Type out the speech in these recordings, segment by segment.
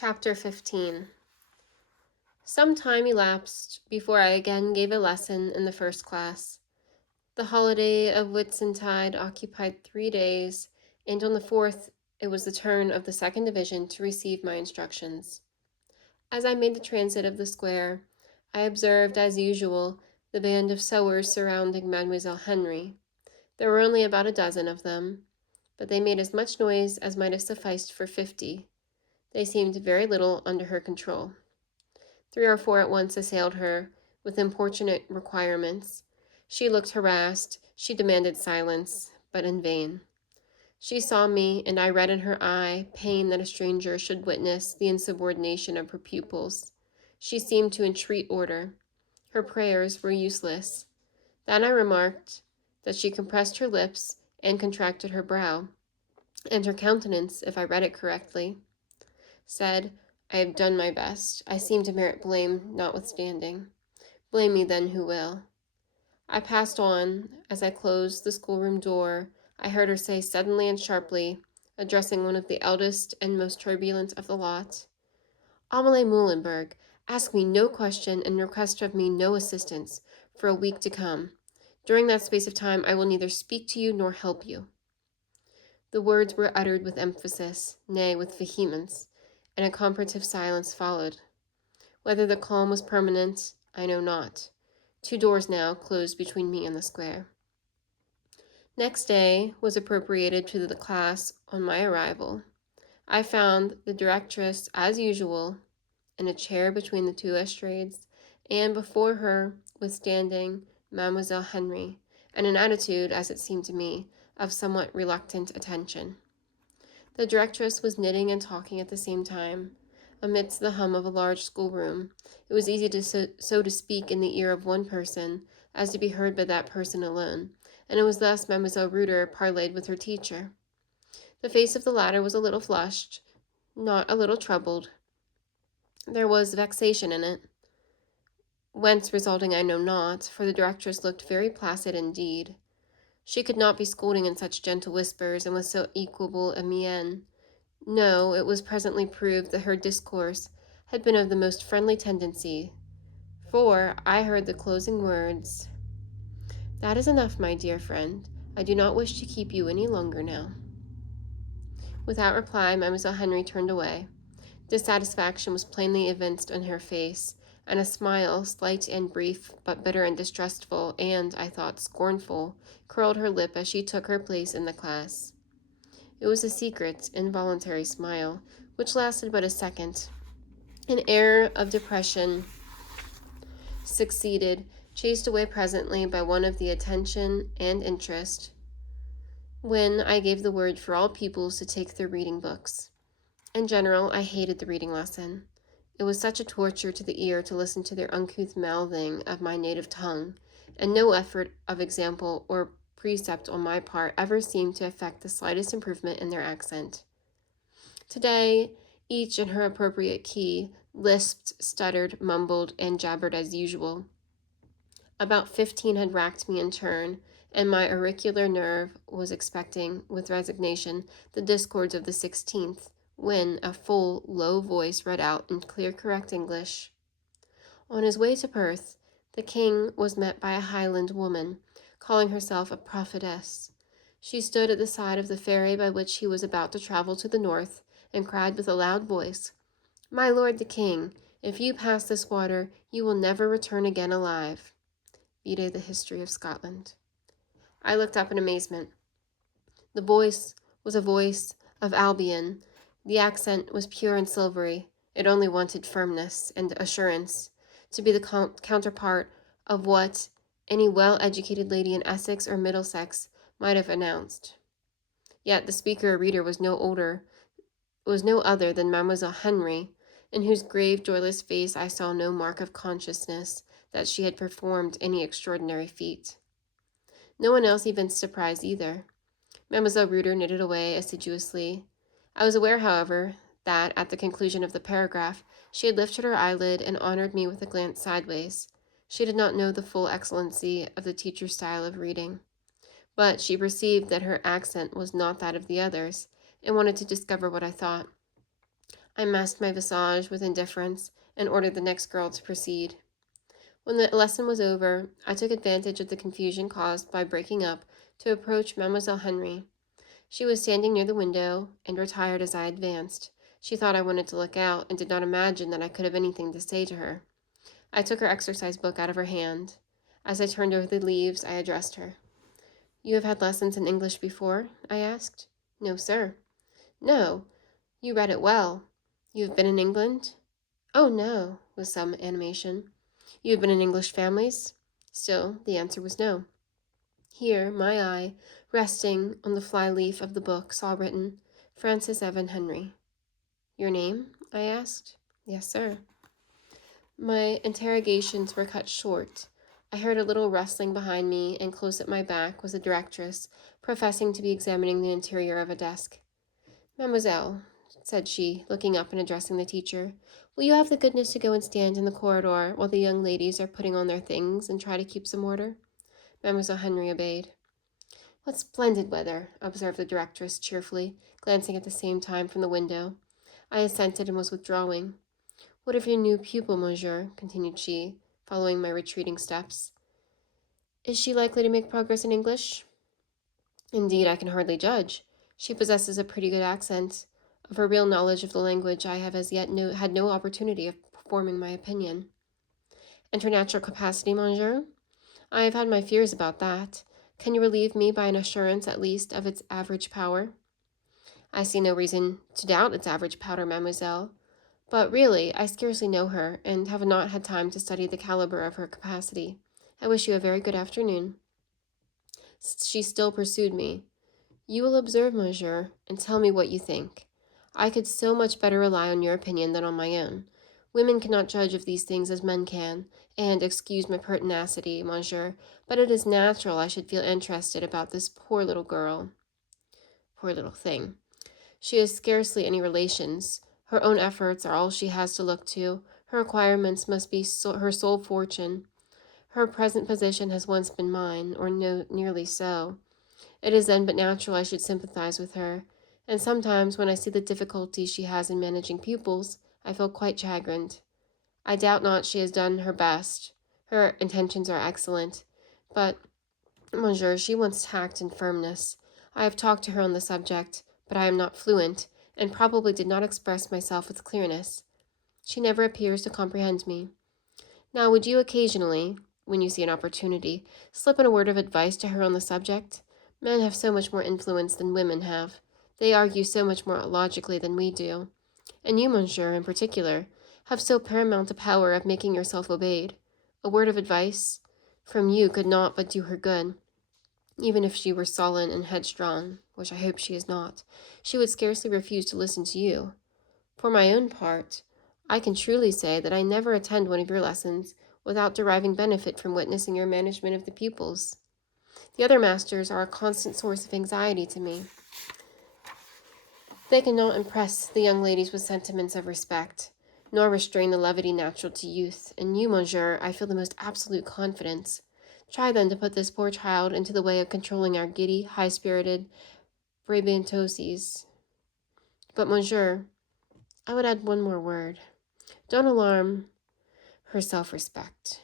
Chapter 15. Some time elapsed before I again gave a lesson in the first class. The holiday of Whitsuntide occupied 3 days, and on the fourth it was the turn of the second division to receive my instructions. As I made the transit of the square, I observed, as usual, the band of sewers surrounding Mademoiselle Henry. There were only about a dozen of them, but they made as much noise as might have sufficed for 50. They seemed very little under her control. 3 or 4 at once assailed her with importunate requirements. She looked harassed. She demanded silence, but in vain. She saw me, and I read in her eye pain that a stranger should witness the insubordination of her pupils. She seemed to entreat order. Her prayers were useless. Then I remarked that she compressed her lips and contracted her brow, and her countenance, if I read it correctly, said, "I have done my best. I seem to merit blame notwithstanding. Blame me then who will." I passed on. As I closed the schoolroom door, I heard her say suddenly and sharply, addressing one of the eldest and most turbulent of the lot, "Amalie Muhlenberg, ask me no question and request of me no assistance for a week to come. During that space of time I will neither speak to you nor help you." The words were uttered with emphasis, nay, with vehemence, and a comparative silence followed. Whether the calm was permanent, I know not. 2 doors now closed between me and the square. Next day was appropriated to the class on my arrival. I found the directress, as usual, in a chair between the 2 estrades, and before her was standing Mademoiselle Henry, in an attitude, as it seemed to me, of somewhat reluctant attention. The directress was knitting and talking at the same time. Amidst the hum of a large schoolroom, it was easy so to speak in the ear of one person as to be heard by that person alone, and it was thus Mademoiselle Reuter parleyed with her teacher. The face of the latter was a little flushed, not a little troubled. There was vexation in it, whence resulting I know not, for the directress looked very placid indeed. She could not be scolding in such gentle whispers and with so equable a mien. No, it was presently proved that her discourse had been of the most friendly tendency, for I heard the closing words, "That is enough, my dear friend. I do not wish to keep you any longer now." Without reply, Mademoiselle Henry turned away. Dissatisfaction was plainly evinced on her face, and a smile, slight and brief, but bitter and distrustful, and, I thought, scornful, curled her lip as she took her place in the class. It was a secret, involuntary smile, which lasted but a second. An air of depression succeeded, chased away presently by one of the attention and interest, when I gave the word for all pupils to take their reading books. In general, I hated the reading lesson. It was such a torture to the ear to listen to their uncouth mouthing of my native tongue, and no effort of example or precept on my part ever seemed to effect the slightest improvement in their accent. Today, each in her appropriate key, lisped, stuttered, mumbled, and jabbered as usual. About 15 had racked me in turn, and my auricular nerve was expecting, with resignation, the discords of the 16th, when a full, low voice read out in clear, correct English, "On his way to Perth, the king was met by a Highland woman, calling herself a prophetess. She stood at the side of the ferry by which he was about to travel to the north, and cried with a loud voice, 'My lord the king, if you pass this water, you will never return again alive.' Vide the History of Scotland." I looked up in amazement. The voice was a voice of Albion. The accent was pure and silvery. It only wanted firmness and assurance to be the counterpart of what any well-educated lady in Essex or Middlesex might have announced. Yet the speaker or reader was no other than Mademoiselle Henry, in whose grave, joyless face I saw no mark of consciousness that she had performed any extraordinary feat. No one else evinced surprise either. Mademoiselle Reuter knitted away assiduously. I was aware, however, that at the conclusion of the paragraph she had lifted her eyelid and honored me with a glance sideways. She did not know the full excellency of the teacher's style of reading, but she perceived that her accent was not that of the others, and wanted to discover what I thought. I masked my visage with indifference and ordered the next girl to proceed. When the lesson was over, I took advantage of the confusion caused by breaking up to approach Mademoiselle Henry. She was standing near the window and retired as I advanced. She thought I wanted to look out and did not imagine that I could have anything to say to her. I took her exercise book out of her hand. As I turned over the leaves, I addressed her. "You have had lessons in English before?" I asked. "No, sir." "No? You read it well. You have been in England?" "Oh, no," with some animation. "You have been in English families?" Still, the answer was no. Here, my eye, resting on the fly-leaf of the book, saw written, "Francis Evan Henry." "Your name?" I asked. "Yes, sir." My interrogations were cut short. I heard a little rustling behind me, and close at my back was the directress, professing to be examining the interior of a desk. "Mademoiselle," said she, looking up and addressing the teacher, "will you have the goodness to go and stand in the corridor while the young ladies are putting on their things and try to keep some order?" Mademoiselle Henry obeyed. "What splendid weather," observed the directress cheerfully, glancing at the same time from the window. I assented and was withdrawing. "What of your new pupil, monsieur?" continued she, following my retreating steps. "Is she likely to make progress in English?" "Indeed, I can hardly judge. She possesses a pretty good accent. Of her real knowledge of the language I have as yet had no opportunity of forming my opinion." "And her natural capacity, monsieur?" "I have had my fears about that. Can you relieve me by an assurance, at least, of its average power?" "I see no reason to doubt its average power, mademoiselle. But really, I scarcely know her, and have not had time to study the caliber of her capacity. I wish you a very good afternoon." She still pursued me. "You will observe, monsieur, and tell me what you think. I could so much better rely on your opinion than on my own. Women cannot judge of these things as men can, and excuse my pertinacity, monsieur, but it is natural I should feel interested about this poor little girl. Poor little thing. She has scarcely any relations. Her own efforts are all she has to look to. Her acquirements must be her sole fortune. Her present position has once been mine, or nearly so. It is then but natural I should sympathize with her, and sometimes when I see the difficulties she has in managing pupils, I feel quite chagrined. I doubt not she has done her best. Her intentions are excellent, but, monsieur, she wants tact and firmness. I have talked to her on the subject, but I am not fluent, and probably did not express myself with clearness. She never appears to comprehend me. Now, would you occasionally, when you see an opportunity, slip in a word of advice to her on the subject? Men have so much more influence than women have. They argue so much more logically than we do. And you, monsieur, in particular, have so paramount a power of making yourself obeyed. A word of advice from you could not but do her good. Even if she were sullen and headstrong, which I hope she is not, she would scarcely refuse to listen to you. For my own part, I can truly say that I never attend one of your lessons without deriving benefit from witnessing your management of the pupils. The other masters are a constant source of anxiety to me. They cannot impress the young ladies with sentiments of respect, nor restrain the levity natural to youth. In you, monsieur, I feel the most absolute confidence. Try then to put this poor child into the way of controlling our giddy, high-spirited brabantoses. But, monsieur, I would add one more word. Don't alarm her self-respect.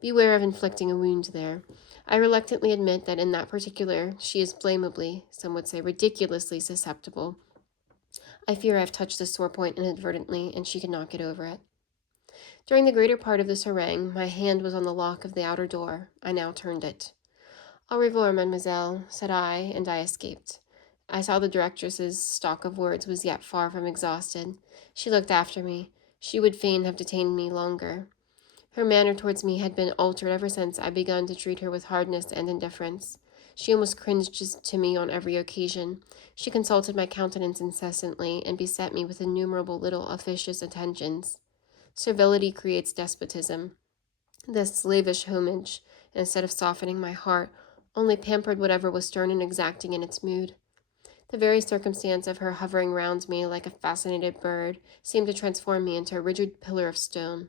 Beware of inflicting a wound there. I reluctantly admit that in that particular she is blamably, some would say ridiculously, susceptible. I fear I have touched this sore point inadvertently, and she cannot get over it. During the greater part of this harangue, my hand was on the lock of the outer door. I now turned it. "Au revoir, mademoiselle," said I, and I escaped. I saw the directress's stock of words was yet far from exhausted. She looked after me. She would fain have detained me longer. Her manner towards me had been altered ever since I begun to treat her with hardness and indifference. She almost cringed to me on every occasion. She consulted my countenance incessantly, and beset me with innumerable little officious attentions. Servility creates despotism. This slavish homage, instead of softening my heart, only pampered whatever was stern and exacting in its mood. The very circumstance of her hovering round me like a fascinated bird seemed to transform me into a rigid pillar of stone.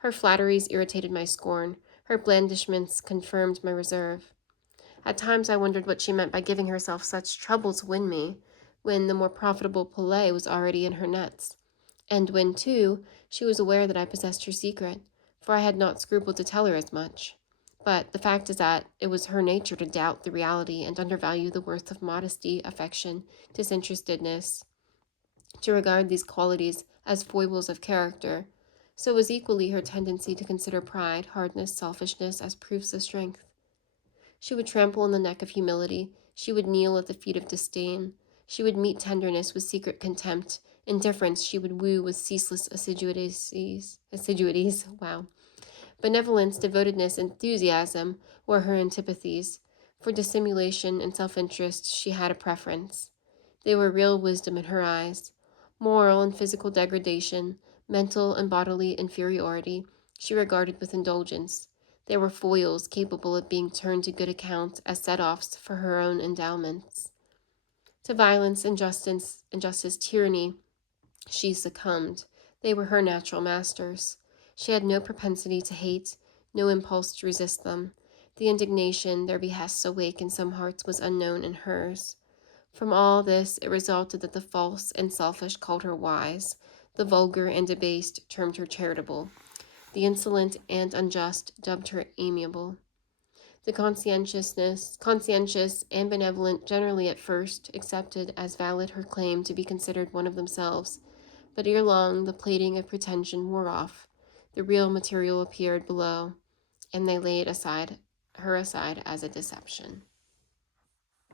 Her flatteries irritated my scorn. Her blandishments confirmed my reserve. At times I wondered what she meant by giving herself such trouble to win me, when the more profitable Poulet was already in her nets. And when, too, she was aware that I possessed her secret, for I had not scrupled to tell her as much. But the fact is that it was her nature to doubt the reality and undervalue the worth of modesty, affection, disinterestedness, to regard these qualities as foibles of character. So it was equally her tendency to consider pride, hardness, selfishness as proofs of strength. She would trample on the neck of humility. She would kneel at the feet of disdain. She would meet tenderness with secret contempt. Indifference she would woo with ceaseless assiduities. Wow. Benevolence, devotedness, enthusiasm were her antipathies. For dissimulation and self-interest she had a preference. They were real wisdom in her eyes. Moral and physical degradation, mental and bodily inferiority, she regarded with indulgence. They were foils capable of being turned to good account as set-offs for her own endowments. To violence, injustice, tyranny, she succumbed. They were her natural masters. She had no propensity to hate, no impulse to resist them. The indignation their behests awake in some hearts was unknown in hers. From all this it resulted that the false and selfish called her wise, the vulgar and debased termed her charitable, the insolent and unjust dubbed her amiable. The conscientious and benevolent generally at first accepted as valid her claim to be considered one of themselves, but ere long the plating of pretension wore off, the real material appeared below, and they laid her aside as a deception.